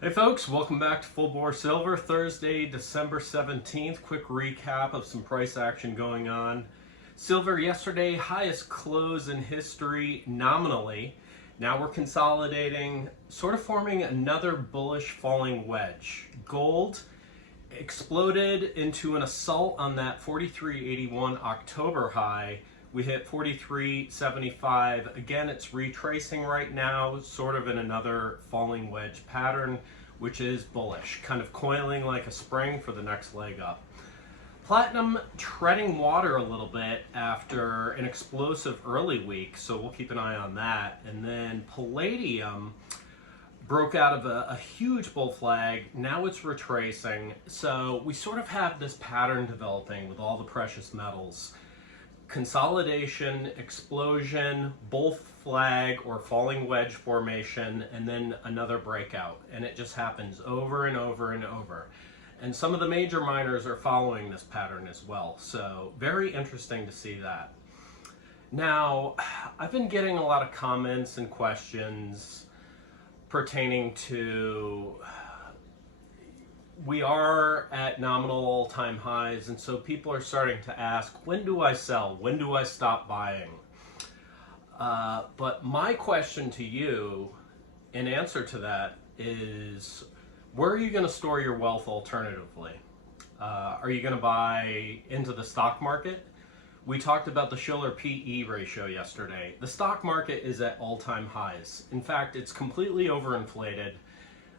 Hey folks, welcome back to Full Bore Silver, Thursday, December 17th. Quick recap of some price action going on. Silver yesterday, highest close in history nominally. Now we're consolidating, sort of forming another bullish falling wedge. Gold exploded into an assault on that 43.81 October high. We hit 43.75. Again, it's retracing right now, sort of in another falling wedge pattern, which is bullish, kind of coiling like a spring for the next leg up. Platinum treading water a little bit after an explosive early week, so we'll keep an eye on that. And then palladium broke out of a huge bull flag. Now it's retracing. So we sort of have this pattern developing with all the precious metals. Consolidation, explosion, bull flag or falling wedge formation, and then another breakout. And it just happens over and over and over. And some of the major miners are following this pattern as well. So very interesting to see that. Now, I've been getting a lot of comments and questions pertaining to we are at nominal all-time highs, and so people are starting to ask, when do I sell? When do I stop buying? But my question to you in answer to that is, where are you going to store your wealth alternatively? Are you going to buy into the stock market? We talked about the Shiller PE ratio yesterday. The stock market is at all-time highs. In fact, it's completely overinflated.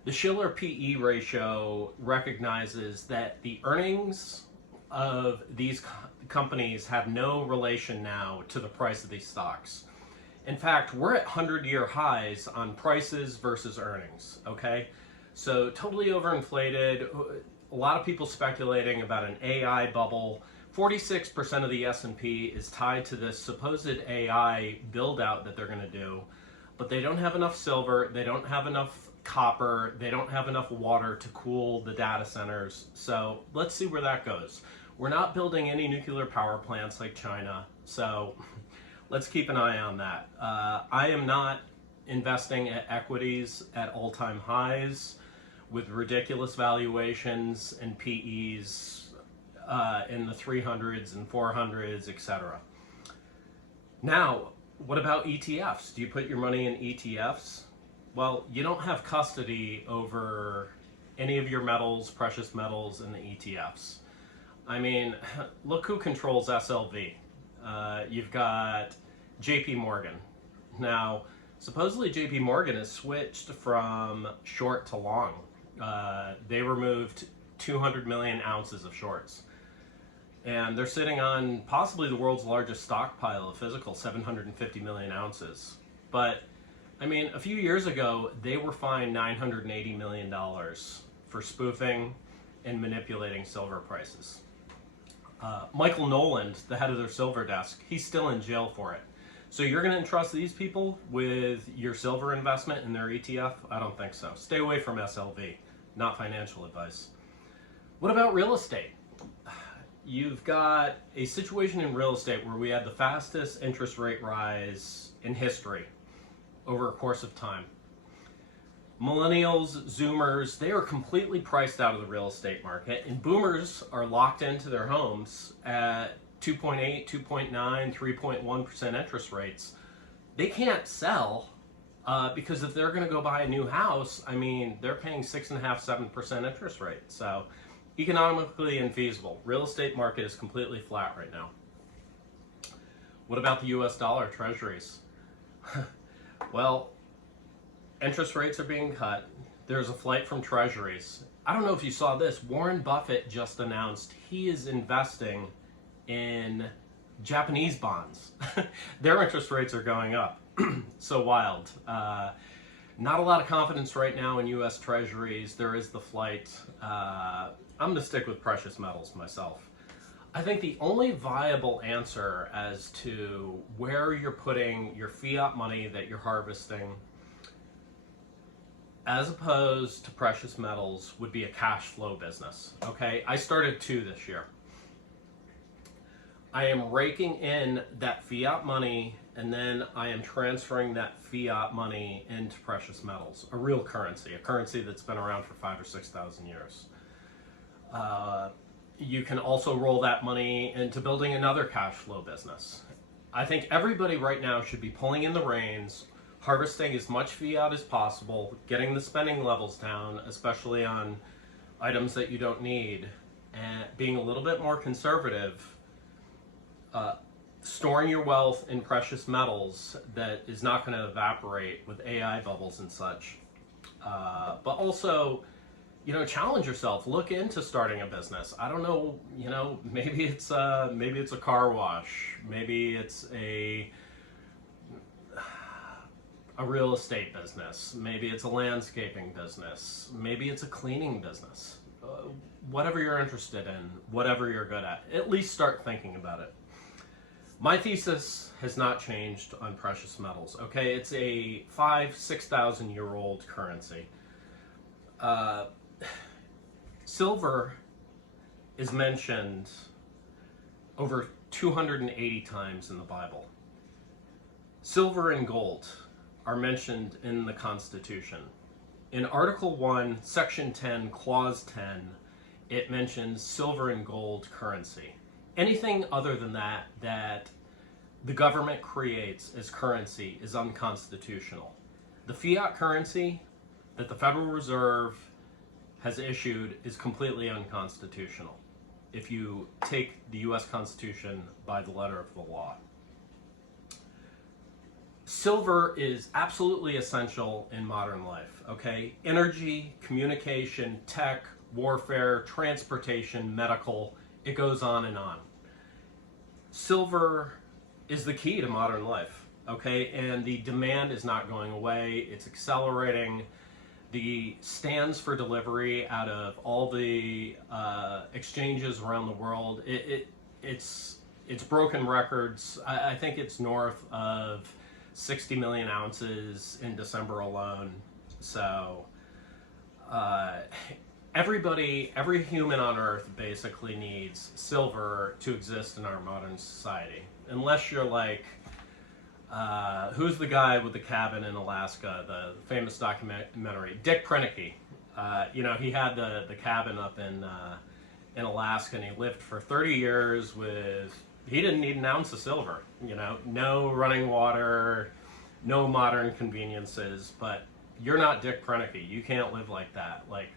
The Shiller PE ratio recognizes that the earnings of these companies have no relation now to the price of these stocks. In fact, we're at 100-year highs on prices versus earnings, okay? So totally overinflated. A lot of people speculating about an AI bubble. 46% of the S&P is tied to this supposed AI build-out that they're going to do, but they don't have enough silver, they don't have enough copper, they don't have enough water to cool the data centers. So let's see where that goes. We're not building any nuclear power plants like China, so let's keep an eye on that. I am not investing at equities at all-time highs with ridiculous valuations and PEs in the 300s and 400s, etc. Now, what about ETFs? Do you put your money in ETFs? Well, you don't have custody over any of your metals, precious metals, in the ETFs. I mean, look who controls SLV. You've got JP Morgan. Now, supposedly JP Morgan has switched from short to long. They removed 200 million ounces of shorts. And they're sitting on possibly the world's largest stockpile of physical, 750 million ounces. But I mean, a few years ago, they were fined $980 million for spoofing and manipulating silver prices. Michael Noland, the head of their silver desk, he's still in jail for it. So you're going to entrust these people with your silver investment in their ETF? I don't think so. Stay away from SLV, not financial advice. What about real estate? You've got a situation in real estate where we had the fastest interest rate rise in history over a course of time. Millennials, Zoomers, they are completely priced out of the real estate market, and boomers are locked into their homes at 2.8, 2.9, 3.1% interest rates. They can't sell because if they're going to go buy a new house, I mean, they're paying 6.5%, 7% interest rate. So economically infeasible. Real estate market is completely flat right now. What about the US dollar treasuries? Well, interest rates are being cut. There's a flight from treasuries. I don't know if you saw this. Warren Buffett just announced he is investing in Japanese bonds. Their interest rates are going up. So wild. Not a lot of confidence right now in US treasuries. There is the flight. I'm going to stick with precious metals myself. I think the only viable answer as to where you're putting your fiat money that you're harvesting as opposed to precious metals would be a cash flow business. Okay, I started 2 this year. I am raking in that fiat money and then I am transferring that fiat money into precious metals, a real currency, a currency that's been around for 5,000 or 6,000 years. You can also roll that money into building another cash flow business. I think everybody right now should be pulling in the reins, harvesting as much fiat as possible, getting the spending levels down, especially on items that you don't need, and being a little bit more conservative, storing your wealth in precious metals that is not going to evaporate with AI bubbles and such. But also, challenge yourself. Look into starting a business. I don't know, maybe it's a car wash, maybe it's a real estate business, maybe it's a landscaping business, maybe it's a cleaning business. Whatever you're interested in, whatever you're good at least start thinking about it. My thesis has not changed on precious metals. Okay, it's a 5,000-6,000 year old currency. Silver is mentioned over 280 times in the Bible. Silver and gold are mentioned in the Constitution. In Article 1, Section 10, Clause 10, it mentions silver and gold currency. Anything other than that the government creates as currency is unconstitutional. The fiat currency that the Federal Reserve has issued is completely unconstitutional if you take the U.S. Constitution by the letter of the law. Silver is absolutely essential in modern life, okay? Energy, communication, tech, warfare, transportation, medical, it goes on and on. Silver is the key to modern life, okay? And the demand is not going away, it's accelerating. The stands for delivery out of all the exchanges around the world, it's broken records. I think it's north of 60 million ounces in December alone. So every human on Earth basically needs silver to exist in our modern society. Unless you're like, who's the guy with the cabin in Alaska, the famous documentary, Dick Proenneke. He had the cabin up in Alaska, and he lived for 30 years he didn't need an ounce of silver, no running water, no modern conveniences, but you're not Dick Proenneke. You can't live like that. Like,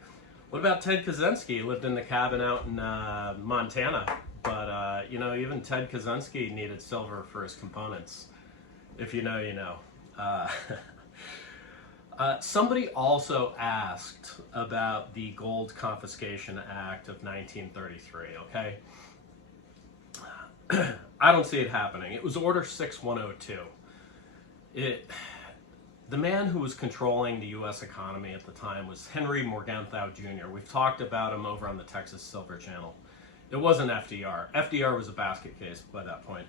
what about Ted Kaczynski? He lived in the cabin out in Montana, but even Ted Kaczynski needed silver for his components. If you know, you know. Somebody also asked about the Gold Confiscation Act of 1933, okay? I don't see it happening. It was Order 6102. The man who was controlling the U.S. economy at the time was Henry Morgenthau Jr. We've talked about him over on the Texas Silver Channel. It wasn't FDR. FDR was a basket case by that point.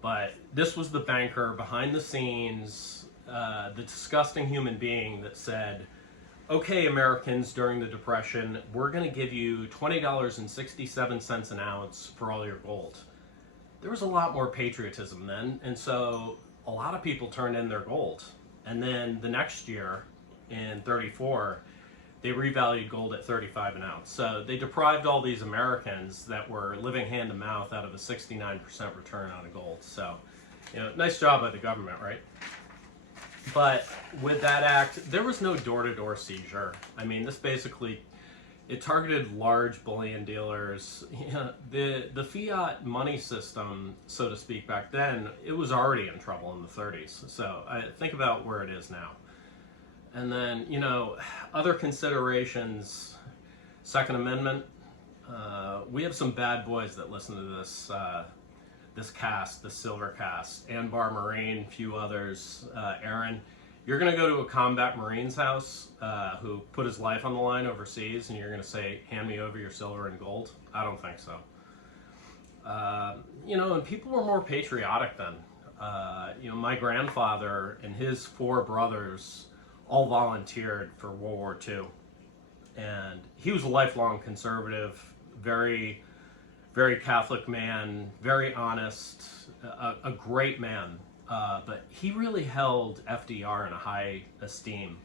But this was the banker behind the scenes, the disgusting human being that said, okay, Americans, during the Depression, we're going to give you $20.67 an ounce for all your gold. There was a lot more patriotism then, and so a lot of people turned in their gold. And then the next year, in 34, they revalued gold at $35 an ounce. So they deprived all these Americans that were living hand to mouth out of a 69% return on gold. So, nice job by the government, right? But with that act, there was no door-to-door seizure. I mean, this basically, it targeted large bullion dealers. The fiat money system, so to speak, back then, it was already in trouble in the 30s. So think about where it is now. And then, other considerations, Second Amendment. We have some bad boys that listen to this cast, the Silver cast. Anbar Marine, few others. Aaron, you're going to go to a combat Marine's house who put his life on the line overseas, and you're going to say, hand me over your silver and gold? I don't think so. And people were more patriotic then. My grandfather and his 4 brothers all volunteered for World War II. And he was a lifelong conservative, very, very Catholic man, very honest, a great man. but he really held FDR in a high esteem.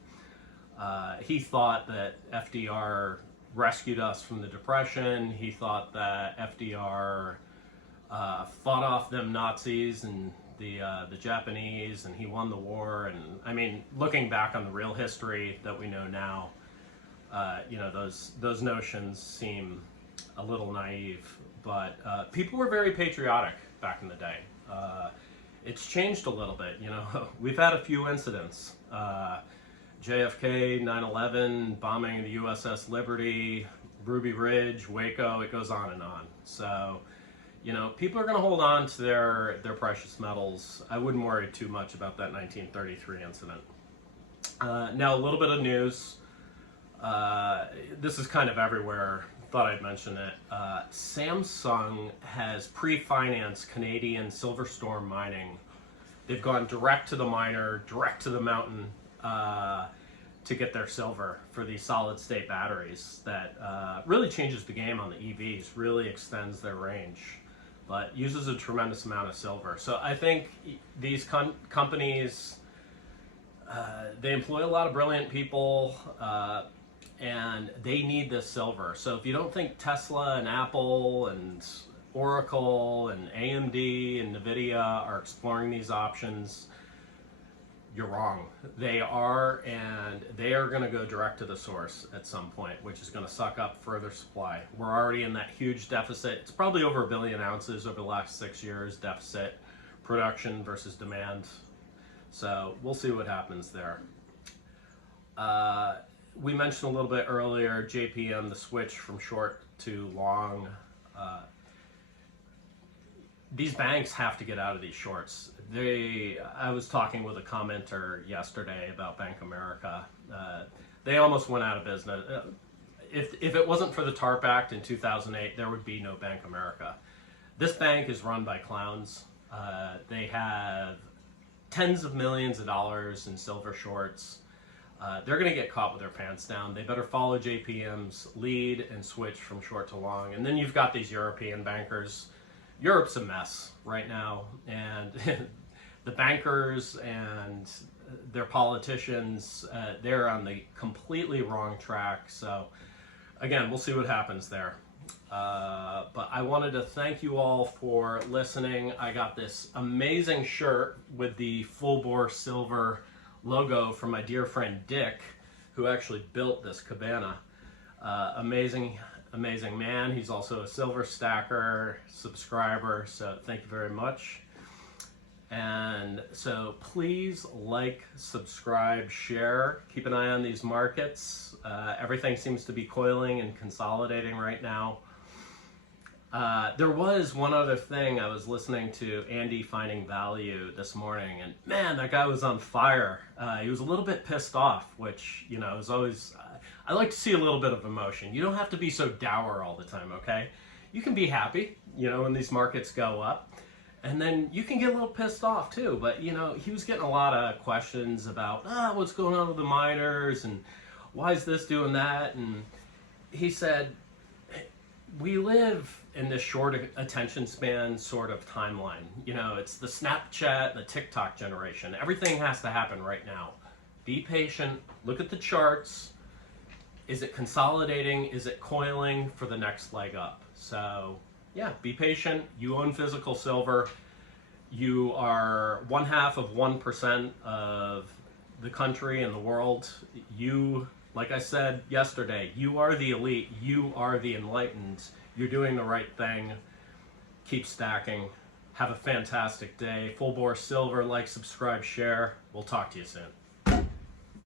He thought that FDR rescued us from the Depression. He thought that FDR fought off them Nazis and the Japanese, and he won the war. And I mean, looking back on the real history that we know now, those notions seem a little naive. But people were very patriotic back in the day. It's changed a little bit. We've had a few incidents. JFK, 9/11, bombing of the USS Liberty, Ruby Ridge, Waco, it goes on and on. So, people are going to hold on to their precious metals. I wouldn't worry too much about that 1933 incident. Now, a little bit of news. This is kind of everywhere. Thought I'd mention it. Samsung has pre-financed Canadian Silverstorm mining. They've gone direct to the miner, direct to the mountain, to get their silver for these solid state batteries. That really changes the game on the EVs, really extends their range, but uses a tremendous amount of silver. So I think these companies, they employ a lot of brilliant people, and they need this silver. So if you don't think Tesla and Apple and Oracle and AMD and NVIDIA are exploring these options, you're wrong. They are, and they are going to go direct to the source at some point, which is going to suck up further supply. We're already in that huge deficit. It's probably over 1 billion ounces over the last 6 years, deficit, production versus demand. So we'll see what happens there. We mentioned a little bit earlier, JPM, the switch from short to long. These banks have to get out of these shorts. I was talking with a commenter yesterday about Bank of America. They almost went out of business. If it wasn't for the TARP Act in 2008, there would be no Bank of America. This bank is run by clowns. They have tens of millions of dollars in silver shorts. They're going to get caught with their pants down. They better follow JPM's lead and switch from short to long. And then you've got these European bankers. Europe's a mess right now, and the bankers and their politicians, they're on the completely wrong track. So again, we'll see what happens there. But I wanted to thank you all for listening. I got this amazing shirt with the full bore silver logo from my dear friend Dick, who actually built this cabana. Amazing man. He's also a silver stacker subscriber, so thank you very much. And so please like, subscribe, share, keep an eye on these markets. Everything seems to be coiling and consolidating right now. There was one other thing. I was listening to Andy Finding Value this morning, and man, that guy was on fire. He was a little bit pissed off, which, is always, I like to see a little bit of emotion. You don't have to be so dour all the time, okay? You can be happy, when these markets go up, and then you can get a little pissed off too. But, he was getting a lot of questions about, what's going on with the miners, and why is this doing that? And he said, we live in this short attention span sort of timeline. It's the Snapchat, the TikTok generation. Everything has to happen right now. Be patient, look at the charts. Is it consolidating? Is it coiling for the next leg up? So yeah, be patient. You own physical silver. You are 0.5% of the country and the world. You, like I said yesterday, you are the elite. You are the enlightened. You're doing the right thing. Keep stacking. Have a fantastic day. Full bore silver. Like, subscribe, share. We'll talk to you soon.